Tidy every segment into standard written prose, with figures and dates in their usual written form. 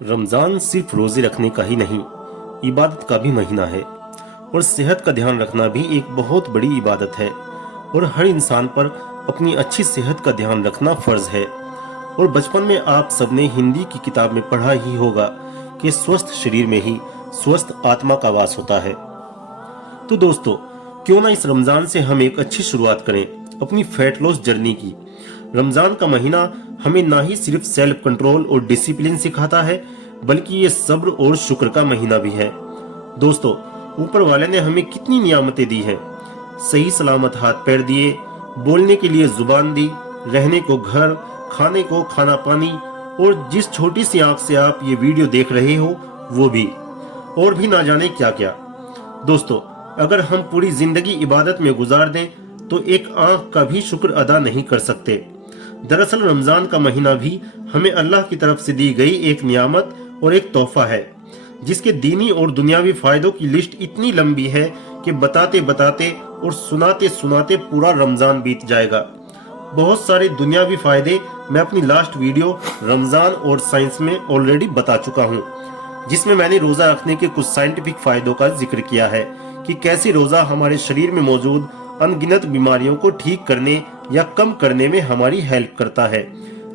रमजान सिर्फ रोजे रखने का ही नहीं, इबादत का भी महीना है। और सेहत का ध्यान रखना भी एक बहुत बड़ी इबादत है। और हर इंसान पर अपनी अच्छी सेहत का ध्यान रखना फर्ज है। और बचपन में आप सबने हिंदी की किताब में पढ़ा ही होगा कि स्वस्थ शरीर में ही स्वस्थ आत्मा का वास होता है। तो दोस्तों, क्यों ना इस रमजान से हम एक अच्छी शुरुआत करें अपनी फैट लॉस जर्नी की। रमजान का महीना हमें ना ही सिर्फ सेल्फ कंट्रोल और डिसिप्लिन सिखाता है, बल्कि ये सब्र और शुक्र का महीना भी है। दोस्तों, ऊपर वाले ने हमें कितनी नियामतें दी हैं। सही सलामत हाथ पैर दिए, बोलने के लिए जुबान दी, रहने को घर, खाने को खाना पानी, और जिस छोटी सी आंख से आप ये वीडियो देख रहे हो वो भी, और भी ना जाने क्या क्या। दोस्तों, अगर हम पूरी जिंदगी इबादत में गुजार दें तो एक आंख का भी शुक्र अदा नहीं कर सकते। दरअसल रमजान का महीना भी हमें अल्लाह की तरफ से दी गई एक नियामत और एक तोहफा है, जिसके दीनी और दुनियावी फायदों की लिस्ट इतनी लंबी है कि बताते बताते और सुनाते सुनाते पूरा रमजान बीत जाएगा। बहुत सारे दुनियावी फायदे मैं अपनी लास्ट वीडियो रमजान और साइंस में ऑलरेडी बता चुका हूँ, जिसमें मैंने रोजा रखने के कुछ साइंटिफिक फायदों का जिक्र किया है कि कैसे रोजा हमारे शरीर में मौजूद अनगिनत बीमारियों को ठीक करने या कम करने में हमारी हेल्प करता है।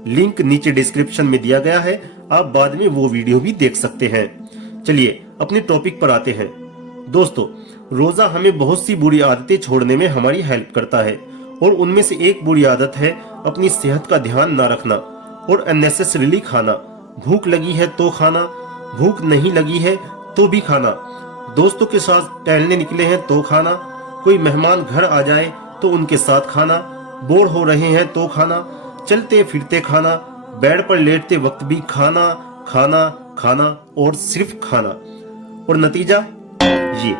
लिंक नीचे डिस्क्रिप्शन में दिया गया है, आप बाद में वो वीडियो भी देख सकते हैं। चलिए अपने टॉपिक पर आते हैं। दोस्तों, रोजा हमें बहुत सी बुरी आदतें छोड़ने में हमारी हेल्प करता है, और उनमें से एक बुरी आदत है अपनी सेहत का ध्यान ना रखना और अननेसेसरीली खाना। भूख लगी है तो खाना, भूख नहीं लगी है तो भी खाना, दोस्तों के साथ टहलने निकले हैं तो खाना, कोई मेहमान घर आ जाए तो उनके साथ खाना, बोर हो रहे हैं तो खाना, चलते फिरते खाना, बेड पर लेटते वक्त भी खाना खाना खाना और सिर्फ खाना। और नतीजा ये।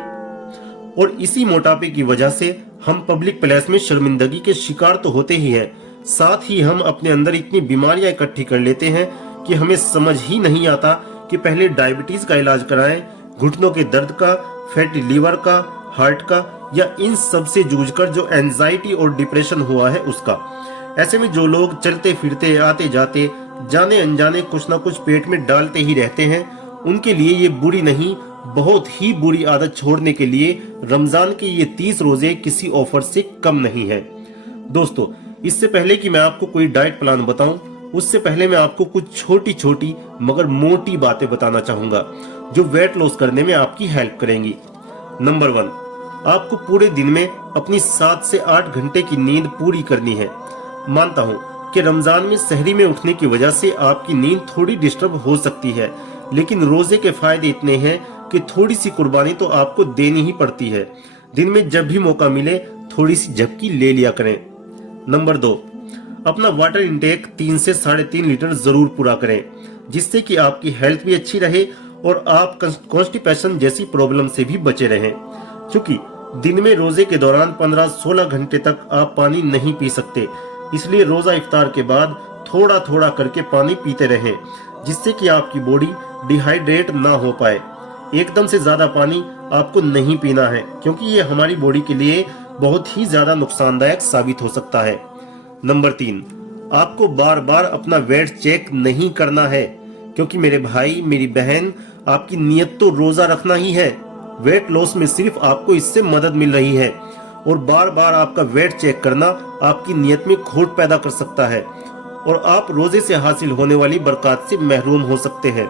और इसी मोटापे की वजह से हम पब्लिक प्लेस में शर्मिंदगी के शिकार तो होते ही हैं, साथ ही हम अपने अंदर इतनी बीमारियां इकट्ठी कर लेते हैं कि हमें समझ ही नहीं आता कि पहले डायबिटीज का इलाज कराएं, घुटनों के दर्द का, फैटी लीवर का, हार्ट का, या इन सब से जूझकर जो एंजाइटी और डिप्रेशन हुआ है उसका। ऐसे में जो लोग चलते फिरते आते जाते जाने अनजाने कुछ ना कुछ पेट में डालते ही रहते हैं, उनके लिए ये बुरी नहीं, बहुत ही बुरी आदत छोड़ने के लिए रमजान के ये 30 रोजे किसी ऑफर से कम नहीं है। दोस्तों, इससे पहले कि मैं आपको कोई डाइट प्लान बताऊं, उससे पहले मैं आपको कुछ छोटी छोटी मगर मोटी बातें बताना चाहूंगा जो वेट लॉस करने में आपकी हेल्प करेंगी। नंबर 1, आपको पूरे दिन में अपनी 7 से 8 घंटे की नींद पूरी करनी है। मानता हूं कि रमजान में सहरी में उठने की वजह से आपकी नींद थोड़ी डिस्टर्ब हो सकती है, लेकिन रोजे के फायदे इतने हैं कि थोड़ी सी कुर्बानी तो आपको देनी ही पड़ती है। दिन में जब भी मौका मिले थोड़ी सी झपकी ले लिया करें। नंबर 2, अपना वाटर इंटेक 3 से 3.5 लीटर जरूर पूरा करें, जिससे कि आपकी हेल्थ भी अच्छी रहे और आप कॉन्स्टिपेशन जैसी प्रॉब्लम से भी बचे रहें। क्योंकि दिन में रोजे के दौरान 15-16 घंटे तक आप पानी नहीं पी सकते, इसलिए रोजा इफ्तार के बाद थोड़ा थोड़ा करके पानी पीते रहें, जिससे कि आपकी बॉडी डिहाइड्रेट ना हो पाए। एकदम से ज्यादा पानी आपको नहीं पीना है, क्योंकि ये हमारी बॉडी के लिए बहुत ही ज्यादा नुकसानदायक साबित हो सकता है। नंबर 3, आपको बार बार अपना वेट चेक नहीं करना है, क्योंकि मेरे भाई मेरी बहन, आपकी नियत तो रोजा रखना ही है। वेट लॉस में सिर्फ आपको इससे मदद मिल रही है, और बार बार आपका वेट चेक करना आपकी नियत में खोट पैदा कर सकता है और आप रोजे से हासिल होने वाली बरकत से महरूम हो सकते हैं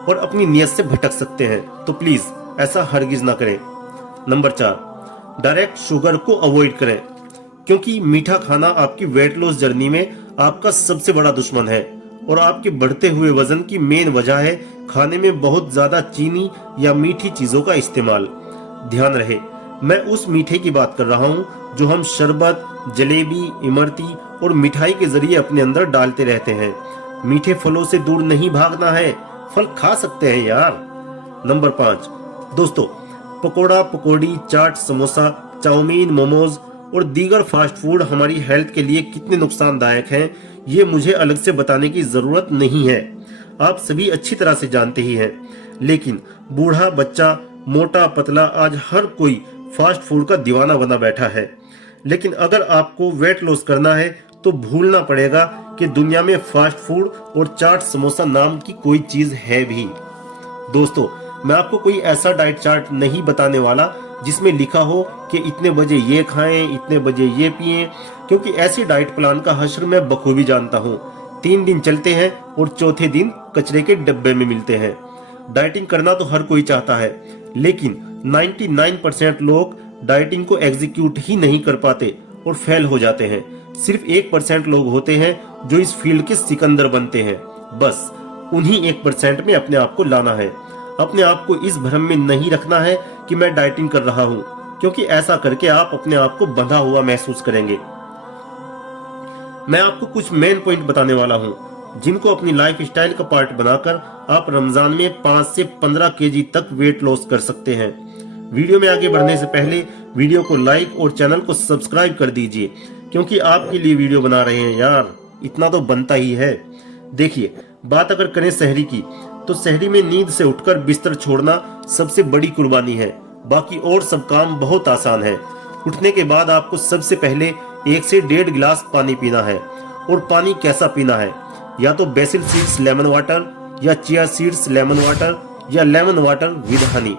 और अपनी नियत से भटक सकते हैं। तो प्लीज ऐसा हरगिज ना करें। नंबर 4, डायरेक्ट शुगर को अवॉइड करें, क्योंकि मीठा खाना आपकी वेट लॉस जर्नी में आपका सबसे बड़ा दुश्मन है और आपके बढ़ते हुए वजन की मेन वजह है खाने में बहुत ज्यादा चीनी या मीठी चीजों का इस्तेमाल। ध्यान रहे, मैं उस मीठे की बात कर रहा हूँ जो हम शरबत, जलेबी, इमरती और मिठाई के जरिए अपने अंदर डालते रहते हैं। मीठे फलों से दूर नहीं भागना है, फल खा सकते हैं यार। नंबर 5, दोस्तों, पकोड़ा, पकौड़ी, चाट, समोसा, चाउमीन, मोमोज और दीगर फास्ट फूड हमारी हेल्थ के लिए कितने नुकसानदायक हैं, ये मुझे अलग से बताने की जरूरत नहीं है, आप सभी अच्छी तरह से जानते ही हैं। लेकिन बूढ़ा, बच्चा, मोटा, पतला, आज हर कोई फास्ट फूड का दीवाना बना बैठा है। लेकिन अगर आपको वेट लॉस करना है तो भूलना पड़ेगा कि दुनिया में फास्ट फूड और चाट समोसा नाम की कोई चीज है भी। दोस्तों, मैं आपको कोई ऐसा डाइट चार्ट नहीं बताने वाला जिसमें लिखा हो कि इतने बजे ये खाएं, इतने बजे ये पिएं, क्योंकि ऐसी डाइट प्लान का हश्र मैं बखूबी जानता हूँ। 3 दिन चलते हैं और चौथे दिन कचरे के डब्बे में मिलते हैं। डाइटिंग करना तो हर कोई चाहता है, लेकिन 99% लोग डाइटिंग को एग्जीक्यूट ही नहीं कर पाते और फेल हो जाते हैं। सिर्फ 1% लोग होते हैं जो इस फील्ड के सिकंदर बनते हैं। बस उन्हीं 1% में अपने आप को लाना है। अपने आप को इस भ्रम में नहीं रखना है कि मैं डाइटिंग कर रहा हूं, क्योंकि ऐसा करके आप अपने आप को बंधा हुआ महसूस करेंगे। मैं आपको कुछ मेन पॉइंट बताने वाला हूं, जिनको अपनी लाइफ स्टाइल का पार्ट बनाकर आप रमजान में 5 से 15 केजी तक वेट लॉस कर सकते हैं। वीडियो में आगे बढ़ने से पहले वीडियो को लाइक और चैनल को सब्सक्राइब कर दीजिए, क्योंकि आपके लिए वीडियो बना रहे हैं यार, इतना तो बनता ही है। देखिए, बात अगर करें सहरी की, तो सहरी में नींद से उठकर बिस्तर छोड़ना सबसे बड़ी कुर्बानी है। बाकी और सब काम बहुत आसान है। उठने के बाद आपको सबसे पहले 1 से 1.5 गिलास पानी पीना है। और पानी कैसा पीना है? या तो बेसिल सीड्स लेमन वाटर, या चिया सीड्स लेमन वाटर, या लेमन वाटर विद हनी।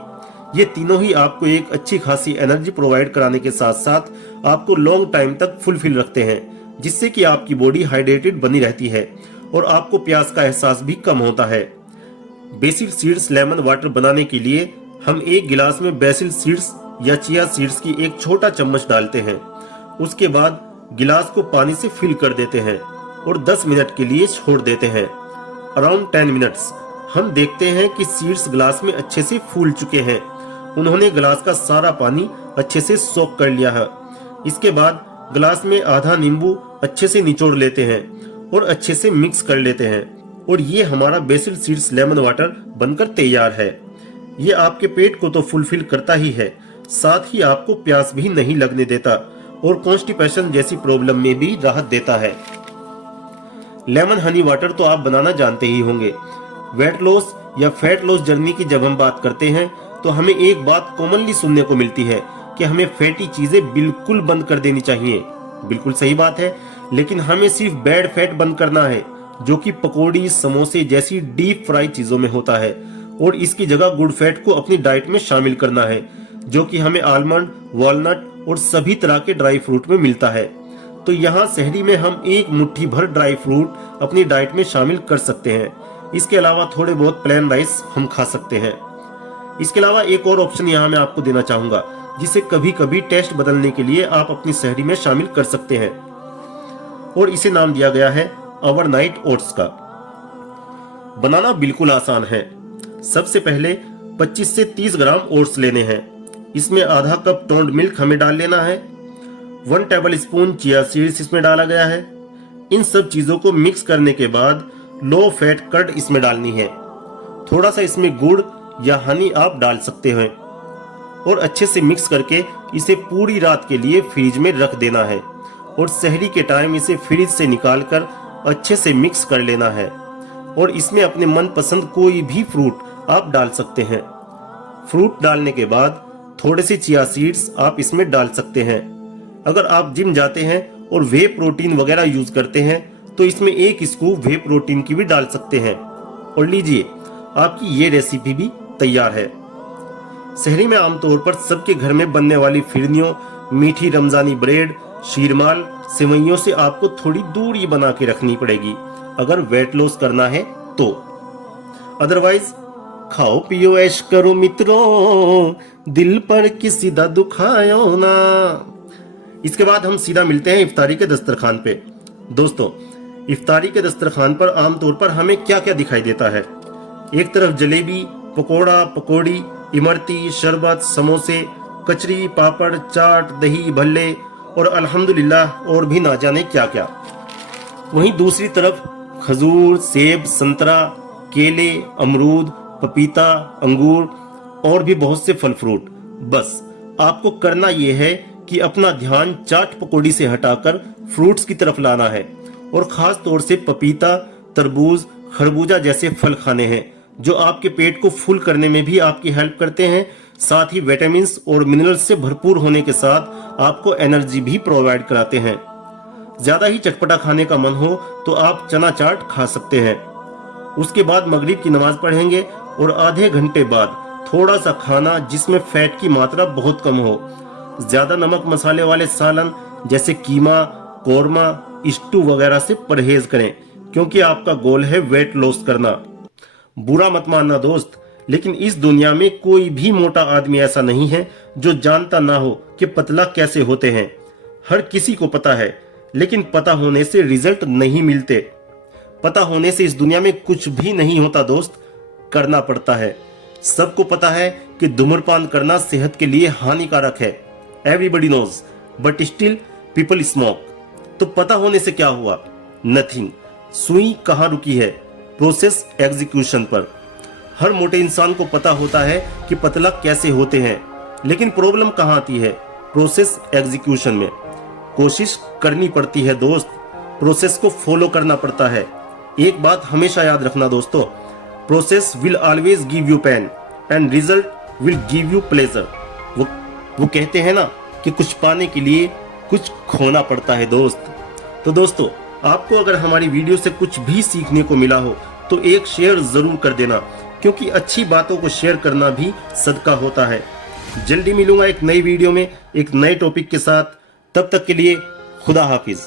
ये तीनों ही आपको एक अच्छी खासी एनर्जी प्रोवाइड कराने के साथ साथ आपको लॉन्ग टाइम तक फुलफिल रखते हैं, जिससे कि आपकी बॉडी हाइड्रेटेड बनी रहती है और आपको प्यास का एहसास भी कम होता है। बेसिल सीड्स लेमन वाटर बनाने के लिए हम 1 गिलास में बेसिल सीड्स या चिया सीड्स की एक छोटा चम्मच डालते हैं। उसके बाद गिलास को पानी से फिल कर देते हैं और 10 मिनट के लिए छोड़ देते हैं। अराउंड 10 मिनट्स हम देखते हैं कि सीड्स गिलास में अच्छे से फूल चुके हैं। उन्होंने गिलास का सारा पानी अच्छे से सोख कर लिया है। इसके बाद गिलास में आधा नींबू अच्छे से निचोड़ लेते हैं और अच्छे से मिक्स कर लेते हैं, और ये हमारा बेसिल सीड्स लेमन वाटर बनकर तैयार है। ये आपके पेट को तो फुलफिल करता ही है, साथ ही आपको प्यास भी नहीं लगने देता और कॉन्स्टिपेशन जैसी प्रॉब्लम में भी राहत देता है। लेमन हनी वाटर तो आप बनाना जानते ही होंगे। वेट लॉस या फैट लॉस जर्नी की जब हम बात करते हैं तो हमें एक बात कॉमनली सुनने को मिलती है कि हमें फैटी चीजें बिल्कुल बंद कर देनी चाहिए। बिल्कुल सही बात है, लेकिन हमें सिर्फ बैड फैट बंद करना है, जो कि पकौड़ी, समोसे जैसी डीप फ्राई चीजों में होता है, और इसकी जगह गुड फैट को अपनी डाइट में शामिल करना है, जो कि हमें आलमंड, वॉलनट और सभी तरह के ड्राई फ्रूट में मिलता है। तो यहाँ सहरी में हम 1 मुट्ठी भर ड्राई फ्रूट अपनी डाइट में शामिल कर सकते हैं। इसके अलावा थोड़े बहुत प्लेन राइस हम खा सकते हैं। इसके अलावा एक और ऑप्शन यहाँ मैं आपको देना चाहूंगा, जिसे कभी कभी टेस्ट बदलने के लिए आप अपनी सहरी में शामिल कर सकते हैं, और इसे नाम दिया गया है ओवरनाइट ओट्स का। बनाना बिल्कुल आसान है। सबसे पहले 25 से 30 ग्राम ओट्स लेने हैं। इसमें आधा कप टोन्ड मिल्क हमें डाल लेना है। 1 टेबल स्पून चिया सीड्स इसमें डाला गया है। इन सब चीजों को मिक्स करने के बाद लो फैट कर्ड इसमें डालनी है। थोड़ा सा इसमें गुड़ या हनी आप डाल सकते हैं, और अच्छे से मिक्स करके इसे पूरी रात के लिए फ्रिज में रख देना है, और सहरी के टाइम इसे फ्रिज से निकालकर अच्छे से मिक्स कर लेना है। और इसमें अपने मनपसंद कोई भी फ्रूट आप डाल सकते हैं। फ्रूट डालने के बाद थोड़े से चिया सीड्स आप इसमें डाल सकते हैं। अगर आप जिम जाते हैं और वे प्रोटीन वगैरह यूज करते हैं तो इसमें 1 स्कूप वे प्रोटीन की भी डाल सकते हैं। और लीजिए, आपकी ये रेसिपी भी तैयार है। सहरी में आमतौर पर सबके घर में बनने वाली फिरनियों, मीठी रमजानी ब्रेड, शीरमाल, सेवइयों से आपको थोड़ी दूरी बना के रखनी पड़ेगी अगर वेट लॉस करना है तो। अदरवाइज खाओ पियो ऐश करो मित्रों, दिल पर किसी दा दुखायो ना। इसके बाद हम सीधा मिलते हैं इफ्तारी के दस्तरखान पे। दोस्तों, इफ्तारी के दस्तरखान पर आमतौर पर हमें क्या क्या दिखाई देता है? एक तरफ जलेबी, पकोड़ा, पकौड़ी, इमरती, शरबत, समोसे, कचरी, पापड़, चाट, दही, भल्ले और अल्हम्दुलिल्लाह और भी ना जाने क्या क्या। वहीं दूसरी तरफ खजूर, सेब, संतरा, केले, अमरूद, पपीता, अंगूर और भी बहुत से फल फ्रूट। बस आपको करना यह है कि अपना ध्यान चाट पकौड़ी से हटाकर फ्रूट्स की तरफ लाना है, और खास तौर से पपीता, तरबूज, खरबूजा जैसे फल खाने हैं, जो आपके पेट को फुल करने में भी आपकी हेल्प करते हैं, साथ ही विटामिन्स और मिनरल्स से भरपूर होने के साथ आपको एनर्जी भी प्रोवाइड कराते हैं। ज्यादा ही चटपटा खाने का मन हो तो आप चना चाट खा सकते हैं। उसके बाद मगरिब की नमाज पढ़ेंगे और आधे घंटे बाद थोड़ा सा खाना जिसमें फैट की मात्रा बहुत कम हो। ज्यादा नमक मसाले वाले सालन जैसे कीमा, कोरमा, स्टू वगैरह से परहेज करें, क्योंकि आपका गोल है वेट लॉस करना। बुरा मत मानना दोस्त, लेकिन इस दुनिया में कोई भी मोटा आदमी ऐसा नहीं है जो जानता ना हो कि पतला कैसे होते हैं। हर किसी को पता है, लेकिन पता होने से रिजल्ट नहीं मिलते। पता होने से इस दुनिया में कुछ भी नहीं होता दोस्त, करना पड़ता है। सबको पता है कि धूम्रपान करना सेहत के लिए हानिकारक है। Everybody knows, but still people smoke. तो पता होने से क्या हुआ? नथिंग। सुई कहाँ रुकी है? प्रोसेस एग्जीक्यूशन पर। हर मोटे इंसान को पता होता है कि पतला कैसे होते हैं, लेकिन प्रॉब्लम कहाँ आती है? प्रोसेस एग्जीक्यूशन में। कोशिश करनी पड़ती है दोस्त, प्रोसेस को फॉलो करना पड़ता है। एक बात हमेशा याद रखना दोस्तों, process will always give you pain and result will give you pleasure. वो कहते हैं ना कि कुछ पाने के लिए कुछ खोना पड़ता है दोस्त। तो दोस्तों, आपको अगर हमारी वीडियो से कुछ भी सीखने को मिला हो तो एक शेयर जरूर कर देना, क्योंकि अच्छी बातों को शेयर करना भी सदका होता है। जल्दी मिलूंगा एक नई वीडियो में एक नए टॉपिक के साथ। तब तक के लिए खुदा हाफिज।